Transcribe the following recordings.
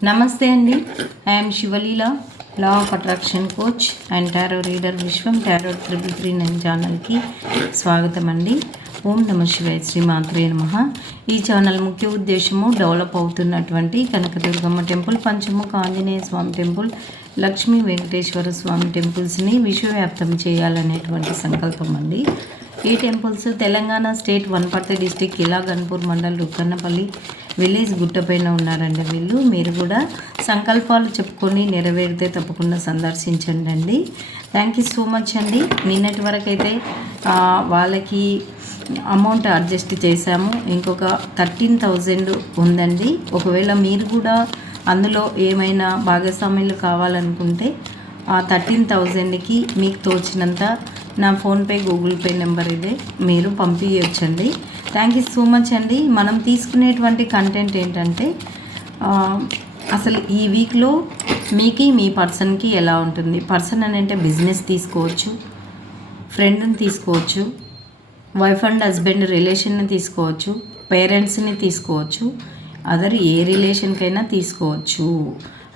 నమస్తే అండి. I'm Shivaleela law of attraction coach and tarot reader Vishwam tarot triple three nine ఛానల్కి స్వాగతం అండి ఓం నమ శివాయ శ్రీ మాత్రే నమ. ఈ ఛానల్ ముఖ్య ఉద్దేశము డెవలప్ అవుతున్నటువంటి కనకదుర్గమ్మ టెంపుల్ పంచముఖ ఆంజనేయ స్వామి టెంపుల్ లక్ష్మీ వెంకటేశ్వర స్వామి టెంపుల్స్ని విశ్వవ్యాప్తం చేయాలనేటువంటి సంకల్పం అండి ఈ temples Telangana state Wanaparthy district ఇలా గన్పూర్ మండల్ రుక్కన్నపల్లి విలేజ్ గుట్టపైన ఉన్నారండి వీళ్ళు. మీరు కూడా సంకల్పాలు చెప్పుకొని నెరవేరితే తప్పకుండా సందర్శించండి అండి. థ్యాంక్ యూ సో మచ్ అండి. నిన్నటి వరకు అయితే వాళ్ళకి అమౌంట్ అడ్జస్ట్ చేశాము. ఇంకొక థర్టీన్ థౌజండ్ ఉందండి. ఒకవేళ మీరు కూడా అందులో ఏమైనా భాగస్వామ్యాలు కావాలనుకుంటే ఆ థర్టీన్ థౌజండ్కి మీకు తోచినంత నా ఫోన్పే గూగుల్ పే నెంబర్ ఇదే. మీరు పంపించండి థ్యాంక్ యూ సో మచ్ అండి. మనం తీసుకునేటువంటి కంటెంట్ ఏంటంటే అసలు ఈ వీక్లో మీకు మీ పర్సన్కి ఎలా ఉంటుంది? పర్సన్ అని అంటే బిజినెస్ తీసుకోవచ్చు ఫ్రెండ్ని తీసుకోవచ్చు వైఫ్ అండ్ హస్బెండ్ రిలేషన్ని తీసుకోవచ్చు పేరెంట్స్ని తీసుకోవచ్చు అదర్ ఏ రిలేషన్కైనా తీసుకోవచ్చు.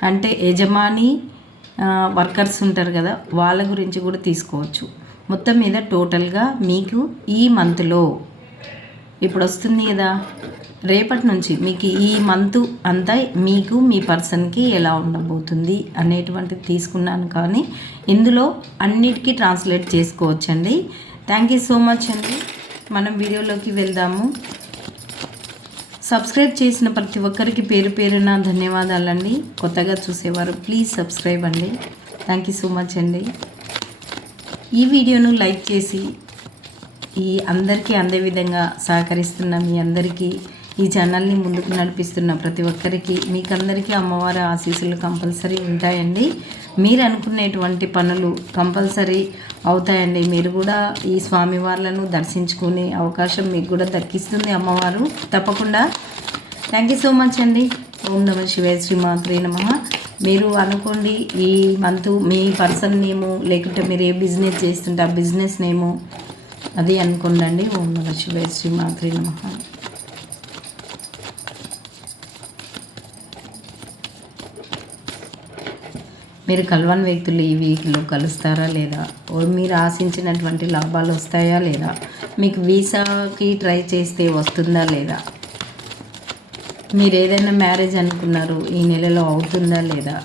అంటే యజమాని వర్కర్స్ ఉంటారు కదా వాళ్ళ గురించి కూడా తీసుకోవచ్చు. మొత్తం మీద టోటల్గా మీకు ఈ మంత్లో ఇప్పుడు వస్తుంది కదా. రేపటి నుంచి మీకు ఈ మంత్ అంతా మీకు మీ పర్సన్కి ఎలా ఉండబోతుంది అనేటువంటిది తీసుకున్నాను కానీ ఇందులో అన్నిటికీ ట్రాన్స్లేట్ చేసుకోవచ్చండి. థ్యాంక్ యూ సో మచ్ అండి. మనం వీడియోలోకి వెళ్దాము. సబ్స్క్రైబ్ చేసిన ప్రతి ఒక్కరికి పేరు పేరున ధన్యవాదాలండి. కొత్తగా చూసేవారు ప్లీజ్ సబ్స్క్రైబ్ అండి. థ్యాంక్ యూ సో మచ్ అండి. ఈ వీడియోను లైక్ చేసి ఈ అందరికీ అందే విధంగా సహకరిస్తున్న మీ అందరికీ ఈ ఛానల్ని ముందుకు నడిపిస్తున్న ప్రతి ఒక్కరికి మీకందరికీ అమ్మవారి ఆశీస్సులు కంపల్సరీ ఉంటాయండి. మీరు అనుకునేటువంటి పనులు కంపల్సరీ అవుతాయండి. మీరు కూడా ఈ స్వామివార్లను దర్శించుకునే అవకాశం మీకు కూడా దక్కిస్తుంది అమ్మవారు. తప్పకుండా. థ్యాంక్ యూ సో మచ్ అండి. ఓం నమ శివాయ శ్రీమాత్రే నమ. మీరు అనుకోండి ఈ మంత్ మీ పర్సన్ నేము లేకుంటే మీరు ఏ బిజినెస్ చేస్తుంటే ఆ బిజినెస్ నేము అది అనుకోండి ఓం నమ శివాయ శ్రీమాత్రే నమ. మీరు కలవని వ్యక్తులు ఈ వీక్లో కలుస్తారా లేదా? ఓ మీరు ఆశించినటువంటి లాభాలు వస్తాయా లేదా? మీకు వీసాకి ట్రై చేస్తే వస్తుందా లేదా? మీరు ఏదైనా మ్యారేజ్ అనుకున్నారు ఈ నెలలో అవుతుందా లేదా?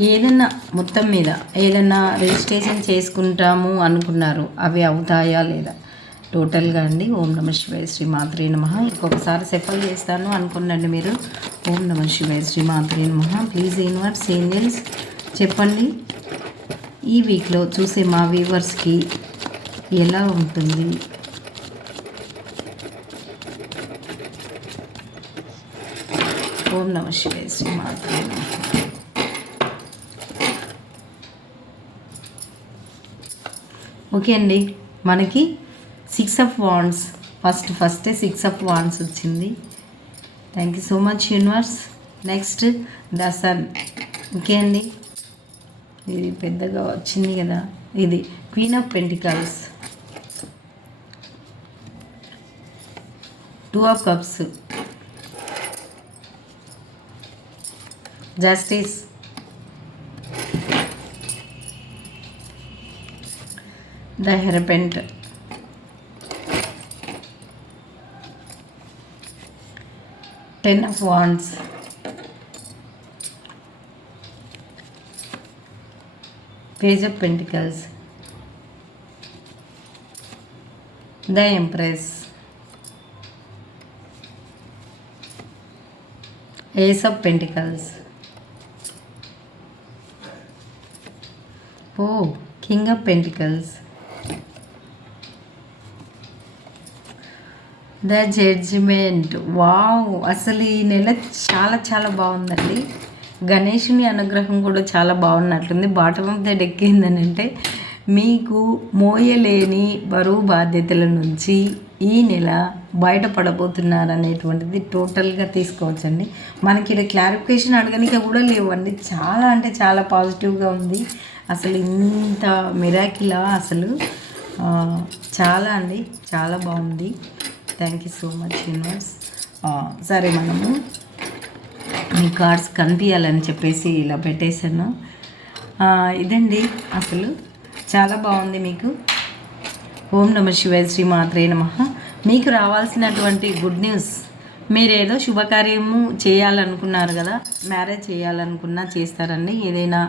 ఏదన్నా మొత్తం మీద ఏదన్నా రిజిస్ట్రేషన్ చేసుకుంటాము అనుకున్నారు అవి అవుతాయా లేదా? టోటల్గా అండి ఓం నమ శివాయ శ్రీ మాతృ నమ. ఇంకొకసారి సెఫల్ చేస్తాను అనుకున్నండి మీరు. ఓం నమ శివాయ శ్రీ మాతృ నమ. ప్లీజ్ ఇన్వర్ట్స్ ఏంజల్స్ చెప్పండి. ఈ వీక్లో చూసే మా వ్యూవర్స్కి ఎలా ఉంటుంది? ఓం నమ శివాయ శ్రీ మాత్రే ఓకే అండి మనకి సిక్స్ ఆఫ్ వాండ్స్ ఫస్ట్ ఫస్టే సిక్స్ ఆఫ్ వాండ్స్ వచ్చింది. Thank you so much universe next the sun. Okay అండి ఇది పెద్దగా వచ్చింది కదా ఇది queen of pentacles. Two of cups justice. The Herpent. Ten of Wands. Page of Pentacles. The Empress. Ace of Pentacles. Oh king of pentacles the judgement wow అసలు ఈ నెల చాలా చాలా బాగుందండి. గణేషుని అనుగ్రహం కూడా చాలా బాగున్నట్లుంది బాటమ్ ఆఫ్ ద డెక్ ఏంటంటే మీకు మోయలేని బరువు బాధ్యతల నుంచి ఈ నెల బయటపడబోతున్నారు అనేటువంటిది టోటల్గా తీసుకోవచ్చండి. మనకి ఇక్కడ క్లారిఫికేషన్ అడగనిక కూడా లేవండి. చాలా అంటే చాలా పాజిటివ్గా ఉంది. అసలు ఇంత మిరాకిలా అసలు. చాలా అండి చాలా బాగుంది. Thank you so much universe సరే మనము మీ కార్డ్స్ కనిపించాలని చెప్పేసి ఇలా పెట్టేశాను. ఇదండి అసలు. చాలా బాగుంది మీకు. ఓం నమ శివాయ శ్రీ మాత్రే నమ. మీకు రావాల్సినటువంటి గుడ్ న్యూస్ మీరేదో శుభకార్యము చేయాలనుకున్నారు కదా మ్యారేజ్ చేయాలనుకున్నా చేస్తారండి. ఏదైనా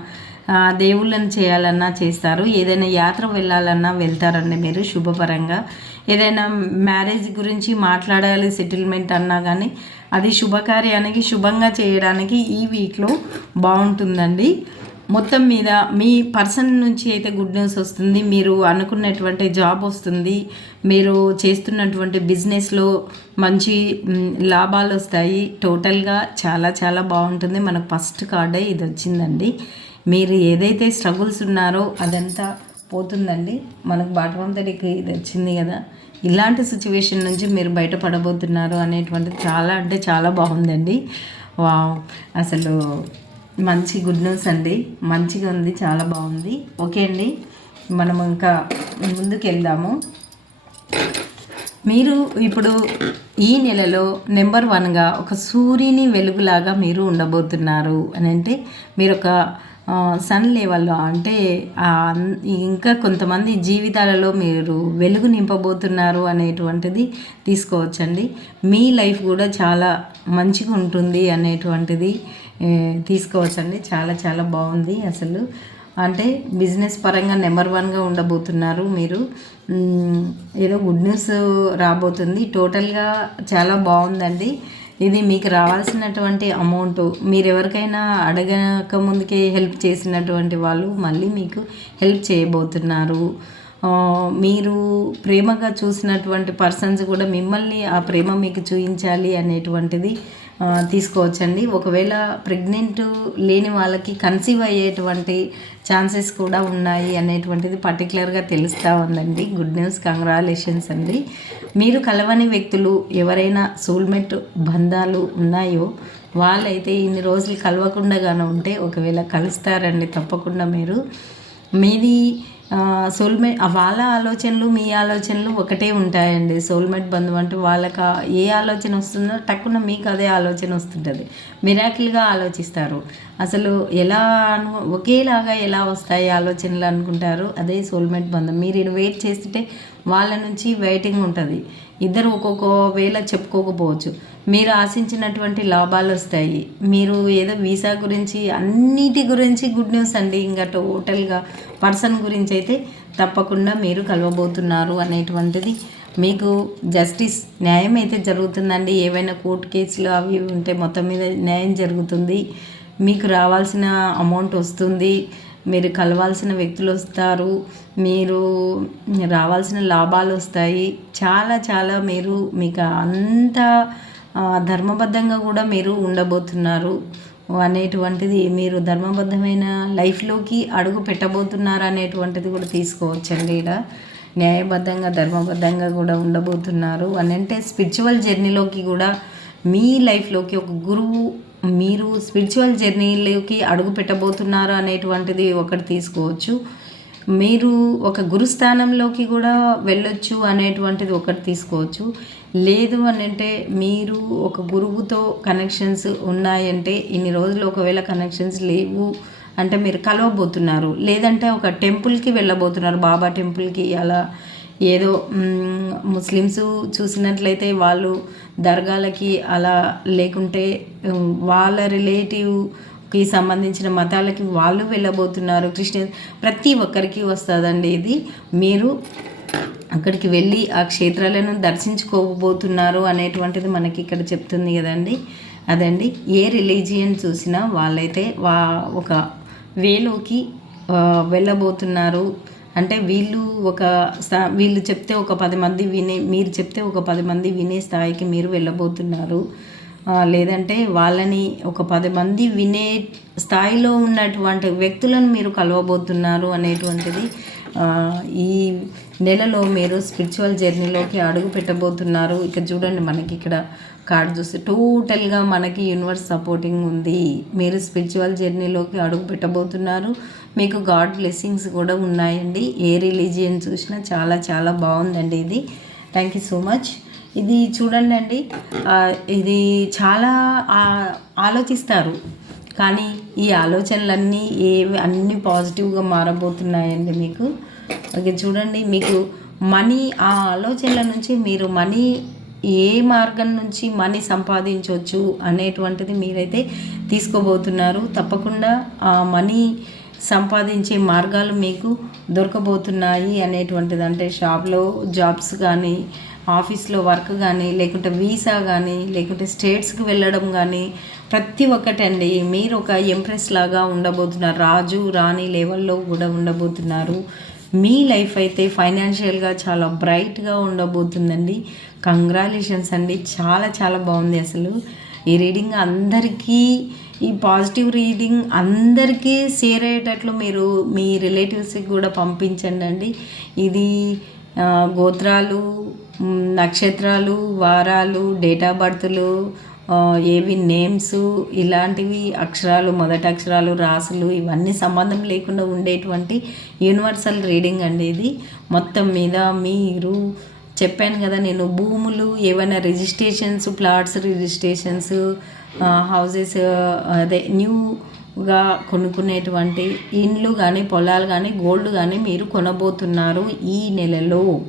దేవుళ్ళని చేయాలన్నా చేస్తారు. ఏదైనా యాత్ర వెళ్ళాలన్నా వెళ్తారండి మీరు శుభపరంగా. ఏదైనా మ్యారేజ్ గురించి మాట్లాడాలి సెటిల్మెంట్ అన్నా కానీ అది శుభకార్యానికి శుభంగా చేయడానికి ఈ వీక్లో బాగుంటుందండి. మొత్తం మీద మీ పర్సన్ నుంచి అయితే గుడ్ న్యూస్ వస్తుంది. మీరు అనుకున్నటువంటి జాబ్ వస్తుంది. మీరు చేస్తున్నటువంటి బిజినెస్లో మంచి లాభాలు వస్తాయి. టోటల్గా చాలా చాలా బాగుంటుంది. మనకు ఫస్ట్ కార్డే ఇది వచ్చిందండి. మీరు ఏదైతే స్ట్రగుల్స్ ఉన్నారో అదంతా పోతుందండి. మనకు బాటం తడికి ఇది వచ్చింది కదా. ఇలాంటి సిచ్యువేషన్ నుంచి మీరు బయటపడబోతున్నారు అనేటువంటిది చాలా అంటే చాలా బాగుందండి. వావ్ అసలు మంచి గుడ్ న్యూస్ అండి. మంచిగా ఉంది చాలా బాగుంది. ఓకే అండి. మనం ఇంకా ముందుకు వెళ్దాము మీరు ఇప్పుడు ఈ నెలలో నెంబర్ వన్గా ఒక సూర్యుని వెలుగులాగా మీరు ఉండబోతున్నారు అని అంటే మీరు ఒక సన్ లెవెల్లో అంటే ఇంకా కొంతమంది జీవితాలలో మీరు వెలుగు నింపబోతున్నారు అనేటువంటిది తీసుకోవచ్చండి. మీ లైఫ్ కూడా చాలా మంచిగా ఉంటుంది అనేటువంటిది తీసుకోవచ్చండి. చాలా చాలా బాగుంది అసలు. అంటే బిజినెస్ పరంగా నెంబర్ వన్గా ఉండబోతున్నారు మీరు. ఏదో గుడ్ న్యూస్ రాబోతుంది. టోటల్గా చాలా బాగుందండి. ఇది మీకు రావాల్సినటువంటి అమౌంట్ మీరు ఎవరికైనా అడగక ముందుకే హెల్ప్ చేసినటువంటి వాళ్ళు మళ్ళీ మీకు హెల్ప్ చేయబోతున్నారు. మీరు ప్రేమగా చూసినటువంటి పర్సన్స్ కూడా మిమ్మల్ని ఆ ప్రేమ మీకు చూపించాలి అనేటువంటిది తీసుకోవచ్చండి. ఒకవేళ ప్రెగ్నెంట్ లేని వాళ్ళకి కన్సీవ్ అయ్యేటువంటి ఛాన్సెస్ కూడా ఉన్నాయి అనేటువంటిది పర్టికులర్గా తెలుస్తూ ఉందండి. గుడ్ న్యూస్ కంగ్రాలేషన్స్ అండి. మీరు కలవని వ్యక్తులు ఎవరైనా సోల్మేట్ బంధాలు ఉన్నాయో వాళ్ళైతే ఇన్ని రోజులు కలవకుండా ఉంటే ఒకవేళ కలుస్తారండి తప్పకుండా మీరు. మీది సోల్మేట్ వాళ్ళ ఆలోచనలు మీ ఆలోచనలు ఒకటే ఉంటాయండి. సోల్మేట్ బంధువు అంటే వాళ్ళకి ఏ ఆలోచన వస్తుందో టక్కున మీకు అదే ఆలోచన వస్తుంటుంది. మిరాకిల్గా ఆలోచిస్తారు. అసలు ఎలా అను ఒకేలాగా ఎలా వస్తాయి ఆలోచనలు అనుకుంటారు? అదే సోల్మేట్ బంధం. మీరు వెయిట్ చేస్తుంటే వాళ్ళ నుంచి వెయిటింగ్ ఉంటుంది. ఇద్దరు ఒక్కొక్క వేళ చెప్పుకోకపోవచ్చు. మీరు ఆశించినటువంటి లాభాలు వస్తాయి. మీరు ఏదో వీసా గురించి అన్నిటి గురించి గుడ్ న్యూస్ అండి. ఇంకా టోటల్గా పర్సన్ గురించి అయితే తప్పకుండా మీరు కలవబోతున్నారు అనేటువంటిది మీకు జస్టిస్ న్యాయం అయితే జరుగుతుందండి. ఏవైనా కోర్టు కేసులు అవి ఉంటే మొత్తం మీద న్యాయం జరుగుతుంది. మీకు రావాల్సిన అమౌంట్ వస్తుంది. మీరు కలవాల్సిన వ్యక్తులు వస్తారు మీరు రావాల్సిన లాభాలు వస్తాయి. చాలా చాలా మీరు మీకు అంత ధర్మబద్ధంగా కూడా మీరు ఉండబోతున్నారు. అనేటువంటిది మీరు ధర్మబద్ధమైన లైఫ్లోకి అడుగు పెట్టబోతున్నారు అనేటువంటిది కూడా తీసుకోవచ్చండి ఇక్కడ న్యాయబద్ధంగా ధర్మబద్ధంగా కూడా ఉండబోతున్నారు. అని అంటే స్పిరిచువల్ జర్నీలోకి కూడా మీ లైఫ్లోకి ఒక గురువు మీరు స్పిరిచువల్ జర్నీలోకి అడుగు పెట్టబోతున్నారు అనేటువంటిది ఒకటి తీసుకోవచ్చు. మీరు ఒక గురుస్థానంలోకి కూడా వెళ్ళొచ్చు అనేటువంటిది ఒకటి తీసుకోవచ్చు. లేదు అని అంటే మీరు ఒక గురువుతో కనెక్షన్స్ ఉన్నాయంటే ఇన్ని రోజులు ఒకవేళ కనెక్షన్స్ లేవు అంటే మీరు కలవబోతున్నారు. లేదంటే ఒక టెంపుల్కి వెళ్ళబోతున్నారు బాబా టెంపుల్కి అలా. ఏదో ముస్లిమ్స్ చూసినట్లయితే వాళ్ళు దర్గాలకి అలా లేకుంటే వాళ్ళ రిలేటివ్కి సంబంధించిన మతాలకి వాళ్ళు వెళ్ళబోతున్నారు. క్రిస్టియన్ ప్రతి ఒక్కరికి వస్తుందండి ఇది. మీరు అక్కడికి వెళ్ళి ఆ క్షేత్రాలను దర్శించుకోబోతున్నారు అనేటువంటిది మనకి ఇక్కడ చెప్తుంది కదండి. అదండి ఏ రిలీజియన్ చూసినా వాళ్ళైతే వా ఒక వేలోకి వెళ్ళబోతున్నారు. అంటే వీళ్ళు ఒక స్థా- వీళ్ళు చెప్తే ఒక పది మంది వినే మీరు చెప్తే ఒక పది మంది వినే స్థాయికి మీరు వెళ్ళబోతున్నారు. లేదంటే వాళ్ళని ఒక పది మంది వినే స్థాయిలో ఉన్నటువంటి వ్యక్తులను మీరు కలవబోతున్నారు అనేటువంటిది ఈ నెలలో మీరు స్పిరిచువల్ జర్నీలోకి అడుగు పెట్టబోతున్నారు. ఇక చూడండి మనకి ఇక్కడ కార్డు చూస్తే టోటల్గా మనకి యూనివర్స్ సపోర్టింగ్ ఉంది. మీరు స్పిరిచువల్ జర్నీలోకి అడుగు పెట్టబోతున్నారు. మీకు గాడ్ బ్లెస్సింగ్స్ కూడా ఉన్నాయండి. ఏ రిలీజియన్ చూసినా చాలా చాలా బాగుందండి ఇది. థ్యాంక్ యూ సో మచ్ ఇది చూడండి అండి. ఇది చాలా ఆలోచిస్తారు. కానీ ఈ ఆలోచనలన్నీ ఏవి అన్నీ పాజిటివ్గా మారబోతున్నాయండి మీకు. ఓకే చూడండి. మీకు మనీ ఆ ఆలోచనల నుంచి మీరు మనీ ఏ మార్గం నుంచి మనీ సంపాదించవచ్చు అనేటువంటిది మీరైతే తీసుకోబోతున్నారు. తప్పకుండా ఆ మనీ సంపాదించే మార్గాలు మీకు దొరకబోతున్నాయి అనేటువంటిది అంటే షాప్లో జాబ్స్ కానీ ఆఫీస్లో వర్క్ కానీ లేకుంటే వీసా కానీ లేకుంటే స్టేట్స్కి వెళ్ళడం కానీ ప్రతి ఒక్కటండి. మీరు ఒక ఎంప్రెస్ లాగా ఉండబోతున్నారు. రాజు రాణి లెవెల్లో కూడా ఉండబోతున్నారు. మీ లైఫ్ అయితే ఫైనాన్షియల్గా చాలా బ్రైట్గా ఉండబోతుందండి. కంగ్రాలేషన్స్ అండి. చాలా చాలా బాగుంది అసలు. ఈ రీడింగ్ అందరికీ ఈ పాజిటివ్ రీడింగ్ అందరికీ షేర్ అయ్యేటట్లు మీరు మీ రిలేటివ్స్కి కూడా పంపించండి అండి. ఇది గోత్రాలు నక్షత్రాలు వారాలు డేట్ ఆఫ్ బర్త్లు ఏవి నేమ్స్ ఇలాంటివి అక్షరాలు మొదటి అక్షరాలు రాసులు ఇవన్నీ సంబంధం లేకుండా ఉండేటువంటి యూనివర్సల్ రీడింగ్ అండి ఇది. మొత్తం మీద మీరు చెప్పాను కదా నేను భూములు ఏవైనా రిజిస్ట్రేషన్స్ ప్లాట్స్ రిజిస్ట్రేషన్స్ హౌసెస్ అదే న్యూగా కొనుక్కునేటువంటి ఇండ్లు కానీ పొలాలు కానీ గోల్డ్ కానీ మీరు కొనబోతున్నారు ఈ నెలలో.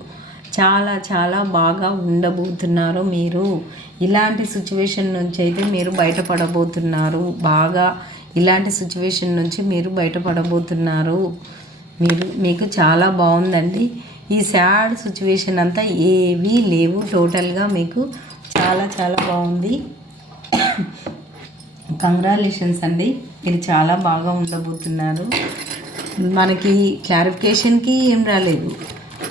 చాలా చాలా బాగా ఉండబోతున్నారు మీరు. ఇలాంటి సిచ్యువేషన్ నుంచి అయితే మీరు బయటపడబోతున్నారు. బాగా ఇలాంటి సిచ్యువేషన్ నుంచి మీరు బయటపడబోతున్నారు. మీరు మీకు చాలా బాగుందండి. ఈ సాడ్ సిచ్యువేషన్ అంతా ఏవీ లేవు. టోటల్గా మీకు చాలా చాలా బాగుంది. కంగ్రాలేషన్స్ అండి. మీరు చాలా బాగా ఉండబోతున్నారు. మనకి క్లారిఫికేషన్కి ఏం రాలేదు.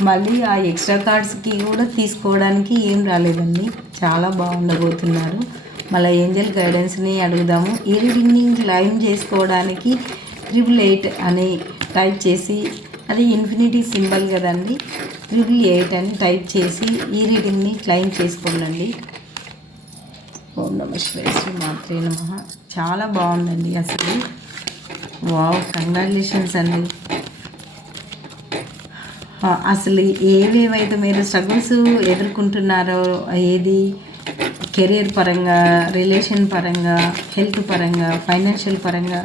మళ్ళీ ఆ ఎక్స్ట్రా కార్డ్స్కి కూడా తీసుకోవడానికి ఏం రాలేదండి. చాలా బాగుండబోతున్నారు మళ్ళీ ఏంజల్ గైడెన్స్ని అడుగుదాము. ఈ రీడింగ్ని క్లైమ్ చేసుకోవడానికి ట్రిపుల్ ఎయిట్ అని టైప్ చేసి అది ఇన్ఫినిటీ సింబల్ కదండి. ట్రిపుల్ ఎయిట్ అని టైప్ చేసి ఈ రీడింగ్ని క్లైమ్ చేసుకోండి ఓం మాత్రే నమ. చాలా బాగుందండి అసలు. వావ్ కంగ్రాచులేషన్స్ అండి. అసలు ఏవేవైతే మీరు స్ట్రగుల్స్ ఎదుర్కొంటున్నారో ఏది? కెరీర్ పరంగా రిలేషన్ పరంగా హెల్త్ పరంగా ఫైనాన్షియల్ పరంగా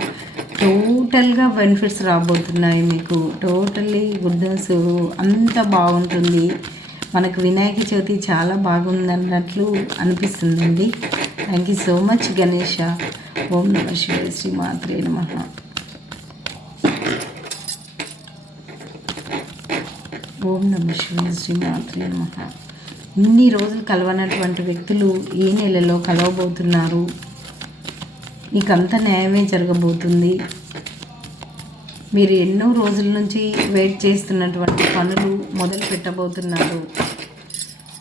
టోటల్గా బెనిఫిట్స్ రాబోతున్నాయి మీకు. టోటల్లీ గుడ్నెస్ అంత బాగుంటుంది. మనకు వినాయక చవితి చాలా బాగుంది అన్నట్లు అనిపిస్తుందండి. Thank you so much Ganesha Om నమ శివాయ శ్రీ మాత్రే నమ. ఓం నమ శివాయ శ్రీ మాత్రే నమ. ఇన్ని రోజులు కలవనటువంటి వ్యక్తులు ఈ నెలలో కలవబోతున్నారు. మీకంతా న్యాయమే జరగబోతుంది. మీరు ఎన్నో రోజుల నుంచి వెయిట్ చేస్తున్నటువంటి పనులు మొదలు పెట్టబోతున్నారు.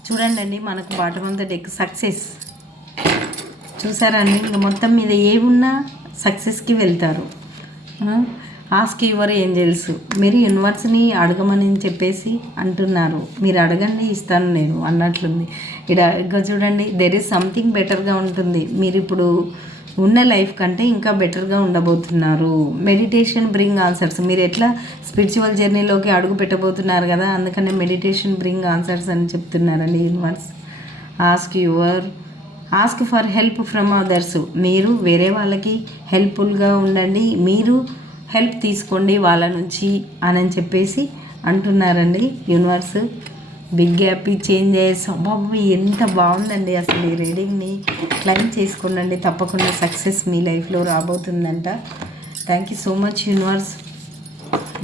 చూడండి అండి మనకు bottom of the deck success చూసారా అండి? ఇంకా మొత్తం మీద ఏమున్నా సక్సెస్కి వెళ్తారు. ఆస్క్ యువర్ ఏంజల్స్ మీరు యూనివర్స్ని అడగమని చెప్పేసి అంటున్నారు. మీరు అడగండి ఇస్తాను నేను అన్నట్లుంది. ఇక్కడ చూడండి దెర్ ఇస్ సంథింగ్ బెటర్గా ఉంటుంది. మీరు ఇప్పుడు ఉన్న లైఫ్ కంటే ఇంకా బెటర్గా ఉండబోతున్నారు. Meditation bring answers. మీరు ఎట్లా స్పిరిచువల్ జర్నీలోకి అడుగు పెట్టబోతున్నారు కదా అందుకనే మెడిటేషన్ బ్రింగ్ ఆన్సర్స్ అని చెప్తున్నారండి universe ask your ask for help from others. మీరు వేరే వాళ్ళకి హెల్ప్ఫుల్గా ఉండండి మీరు హెల్ప్ తీసుకోండి వాళ్ళ నుంచి అని చెప్పేసి అంటున్నారండి యూనివర్స్. బిగ్ హ్యాపీ చేంజెస్ బాబు ఎంత బాగుందండి అసలు ఈ రీడింగ్ని క్లైమ్ చేసుకోండి తప్పకుండా సక్సెస్ మీ లైఫ్లో రాబోతుందంట. Thank you so much universe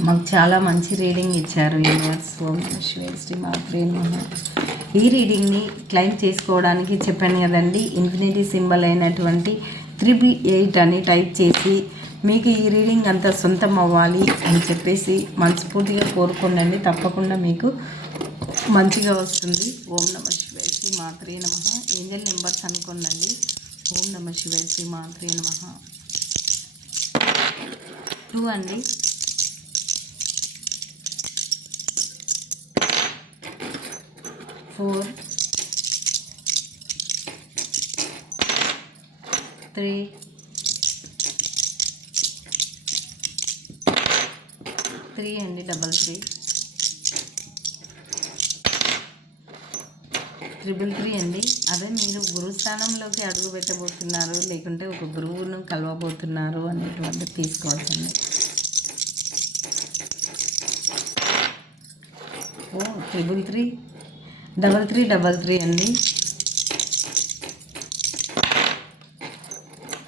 మాకు చాలా మంచి రీడింగ్ ఇచ్చారు యూనివర్స్ ఓం శ్రీ మా ప్రేమ ఈ రీడింగ్ని క్లైమ్ చేసుకోవడానికి చెప్పాను కదండి ఇన్ఫినిటీ సింబల్ అయినటువంటి త్రిబుల్ ఎయిట్ అని టైప్ చేసి మీకు ఈ రీడింగ్ అంతా సొంతం అవ్వాలి అని చెప్పేసి మనస్ఫూర్తిగా కోరుకోండి తప్పకుండా మీకు మంచిగా వస్తుంది. ఓం నమ శివాయ శ్రీ మాత్రే నమ. ఏంజల్ నెంబర్స్ అనుకోండి ఓం నమ శివాయ శ్రీ మాత్రే నమ. టూ అండి. ఫోర్. త్రీ. త్రీ అండి డబల్ త్రీ. ట్రిపుల్ త్రీ అండి. అదే మీరు గురుస్థానంలోకి అడుగు పెట్టబోతున్నారు లేకుంటే ఒక గురువును కలవబోతున్నారు అనేటువంటి తీసుకోవాల్సింది. ఓ triple three. Double three double three అండి.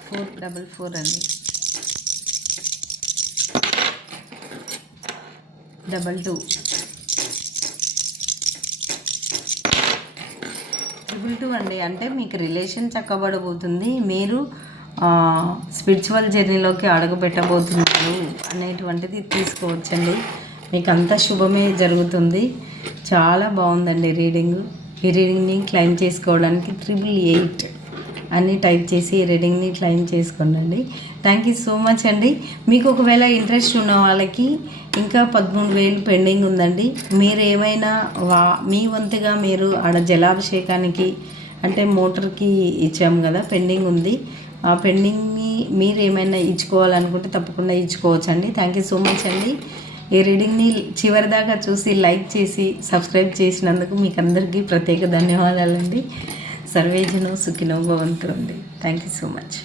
ఫోర్ డబల్ ఫోర్ అండి. Double two. పాసిబుల్ టు అండి. అంటే మీకు రిలేషన్ చక్కబడబోతుంది. మీరు స్పిరిచువల్ జర్నీలోకి అడుగు పెట్టబోతున్నారు అనేటువంటిది తీసుకోవచ్చండి. మీకు అంతా శుభమే జరుగుతుంది. చాలా బాగుందండి రీడింగ్ ఈ రీడింగ్ని క్లైమ్ చేసుకోవడానికి ట్రిపుల్ ఎయిట్ అన్నీ టైప్ చేసి రీడింగ్ని క్లైమ్ చేసుకోండి. థ్యాంక్ యూ సో మచ్ అండి. మీకు ఒకవేళ ఇంట్రెస్ట్ ఉన్న వాళ్ళకి ఇంకా పదమూడు వేలు పెండింగ్ ఉందండి. మీరు ఏమైనా వా మీ వంతుగా మీరు ఆడ జలాభిషేకానికి అంటే మోటార్కి ఇచ్చాము కదా పెండింగ్ ఉంది. ఆ పెండింగ్ని మీరు ఏమైనా ఇచ్చుకోవాలనుకుంటే తప్పకుండా ఇచ్చుకోవచ్చు అండి థ్యాంక్ యూ సో మచ్ అండి. ఈ రీడింగ్ని చివరిదాకా చూసి లైక్ చేసి సబ్స్క్రైబ్ చేసినందుకు మీకు అందరికీ ప్రత్యేక ధన్యవాదాలండి. సర్వేజను సుఖినో భవంతు అండి థ్యాంక్ యూ సో మచ్